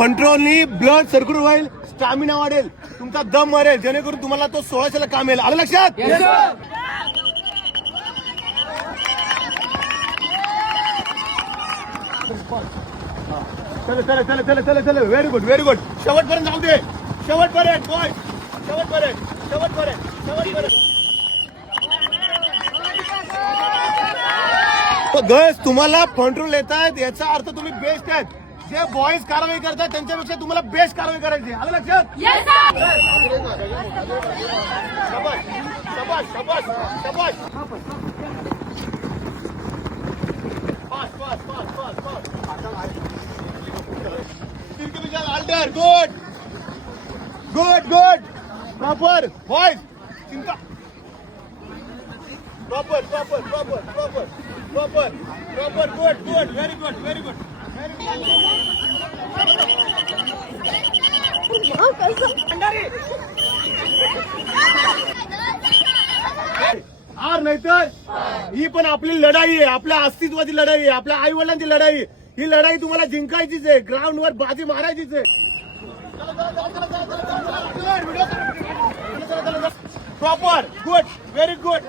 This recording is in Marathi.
कंट्रोलनी ब्लड सर्क्युलेट होईल, स्टॅमिना वाढेल, तुमचा दम मरेल, जेणेकरून तुम्हाला तो 1600ला काम येईल. आलं लक्षात? चल चल चल चल चल चल व्हेरी गुड व्हेरी गुड. शेवटपर्यंत जाऊ दे, शेवटपर्यंत बॉय, शेवटपर्यंत शेवटपर्यंत शेवटपर्यंत. गैस तुम्हाला फ्रंट रोल येत आहेत याचा अर्थ तुम्ही बेस्ट आहेत. जे बॉईज कारवाई करतात त्यांच्यापेक्षा तुम्हाला बेस्ट कारवाई करायची. आलं लक्षात? शाबास शाबास शाबास शाबास. Pass pass pass pass pass. अल्टर good good good. Proper boys चिंता. Proper proper proper proper proper proper good good very good very good. हार नाही तर ही पण आपली लढाई आहे, आपल्या अस्तित्वाची लढाई आहे, आपल्या आई वडिलांची लढाई आहे. ही लढाई तुम्हाला जिंकायचीच आहे, ग्राउंडवर बाजी मारायचीच आहे. Proper good very good.